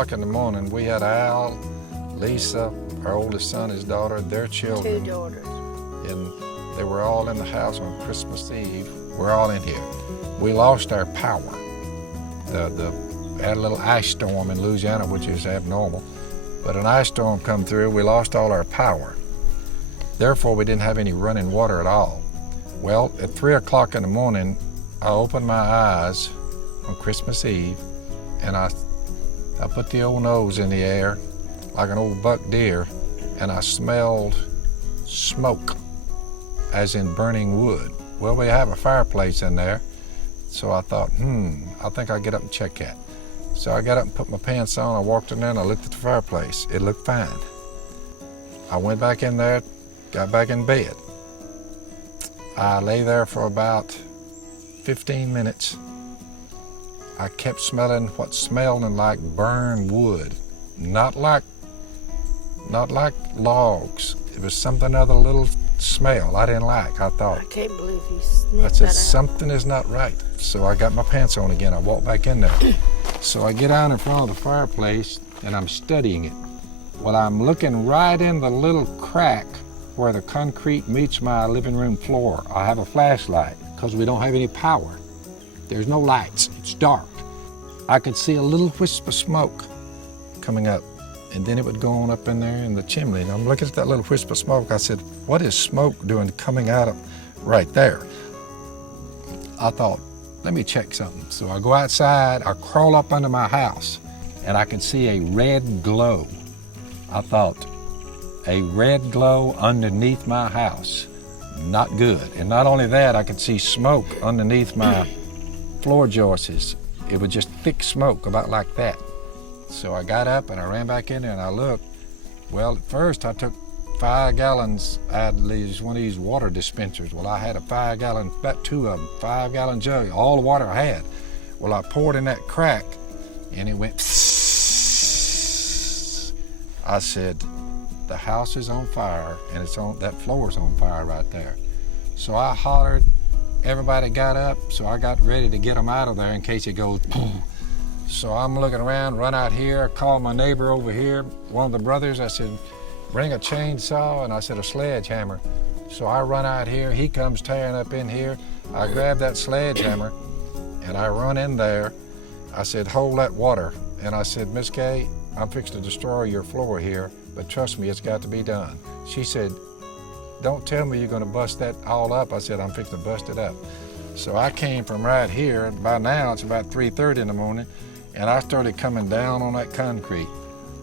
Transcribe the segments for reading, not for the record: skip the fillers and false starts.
o'clock in the morning, we had Al, Lisa, our oldest son, his daughter, their children. 2 daughters. And they were all in the house on Christmas Eve. We're all in here. We lost our power. Had a little ice storm in Louisiana, which is abnormal. But an ice storm come through, we lost all our power. Therefore, we didn't have any running water at all. Well, at 3 o'clock in the morning, I opened my eyes on Christmas Eve, and I put the old nose in the air like an old buck deer, and I smelled smoke, as in burning wood. Well, we have a fireplace in there, so I thought, I think I'll get up and check that. So I got up and put my pants on, I walked in there and I looked at the fireplace. It looked fine. I went back in there, got back in bed. I lay there for about 15 minutes. I kept smelling what smelled like burned wood, not like logs. It was something other, little smell I didn't like. I thought, I can't believe you sniffed I said, that out. something is not right. So I got my pants on again. I walked back in there. So I get down in front of the fireplace and I'm studying it. Well, I'm looking right in the little crack where the concrete meets my living room floor. I have a flashlight because we don't have any power. There's no lights, it's dark. I could see a little wisp of smoke coming up, and then it would go on up in there in the chimney. And I'm looking at that little wisp of smoke. I said, what is smoke doing coming out of right there? I thought, let me check something. So I go outside, I crawl up under my house, and I can see a red glow. I thought, a red glow underneath my house, not good. And not only that, I could see smoke underneath my floor joists. It was just thick smoke, about like that. So I got up and I ran back in there and I looked. Well, at first I took 5 gallons out of one of these water dispensers. Well, I had a 5-gallon, about 2 of them, 5-gallon jug, all the water I had. Well, I poured in that crack and it went psss. I said, the house is on fire and that floor is on fire right there. So I hollered, everybody got up, so I got ready to get them out of there in case it goes boom. So I'm looking around, run out here, call my neighbor over here, one of the brothers. I said, bring a chainsaw, and I said, a sledgehammer. So I run out here, he comes tearing up in here. I grab that sledgehammer, and I run in there. I said, hold that water. And I said, Miss Kay, I'm fixing to destroy your floor here, but trust me, it's got to be done. She said, don't tell me you're gonna bust that all up. I said, I'm fixing to bust it up. So I came from right here. By now, it's about 3:30 in the morning, and I started coming down on that concrete,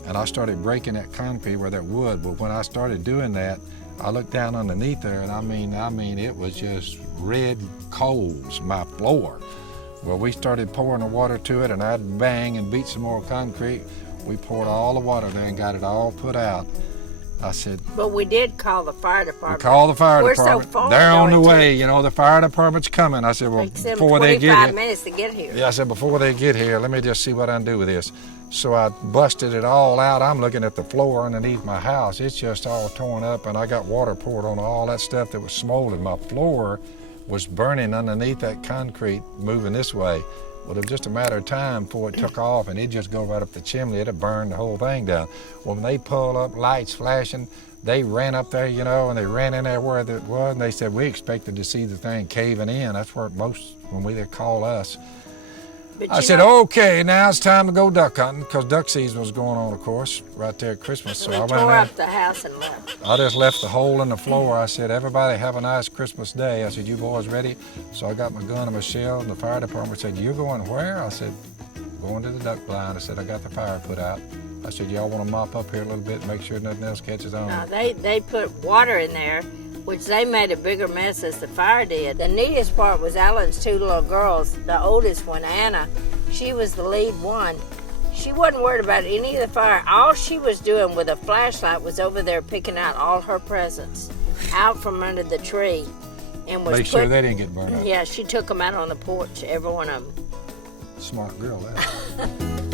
and I started breaking that concrete where that wood. But when I started doing that, I looked down underneath there, and I mean, it was just red coals, my floor. Well, we started pouring the water to it, and I'd bang and beat some more concrete. We poured all the water there and got it all put out. I said, but we did call the fire department. we called the fire department. So far, they're on the way, you know, the fire department's coming. I said, well, before they get here. 25 minutes to get here. Yeah, I said, before they get here, let me just see what I can do with this. So I busted it all out. I'm looking at the floor underneath my house. It's just all torn up, and I got water poured on all that stuff that was smoldering. My floor was burning underneath that concrete, moving this way. Well, it was just a matter of time before it took off, and it'd just go right up the chimney. It'd burned the whole thing down. Well, when they pulled up, lights flashing, they ran up there, you know, and they ran in there where it was, and they said, we expected to see the thing caving in. That's where when they call us. But I said, okay, now it's time to go duck hunting, because duck season was going on, of course, right there at Christmas. So we I went tore in. up the house and left. I just left the hole in the floor. I said, everybody have a nice Christmas day. I said, you boys ready? So I got my gun and my shell, and the fire department said, you're going where? I said, going to the duck blind. I said, I got the fire put out. I said, y'all want to mop up here a little bit, make sure nothing else catches on? No, they put water in there, which they made a bigger mess as the fire did. The neatest part was Alan's 2 little girls. The oldest one, Anna, she was the lead one. She wasn't worried about any of the fire. All she was doing with a flashlight was over there picking out all her presents out from under the tree. And was make sure they didn't get burned up. Yeah, she took them out on the porch, every one of them. Smart girl, that.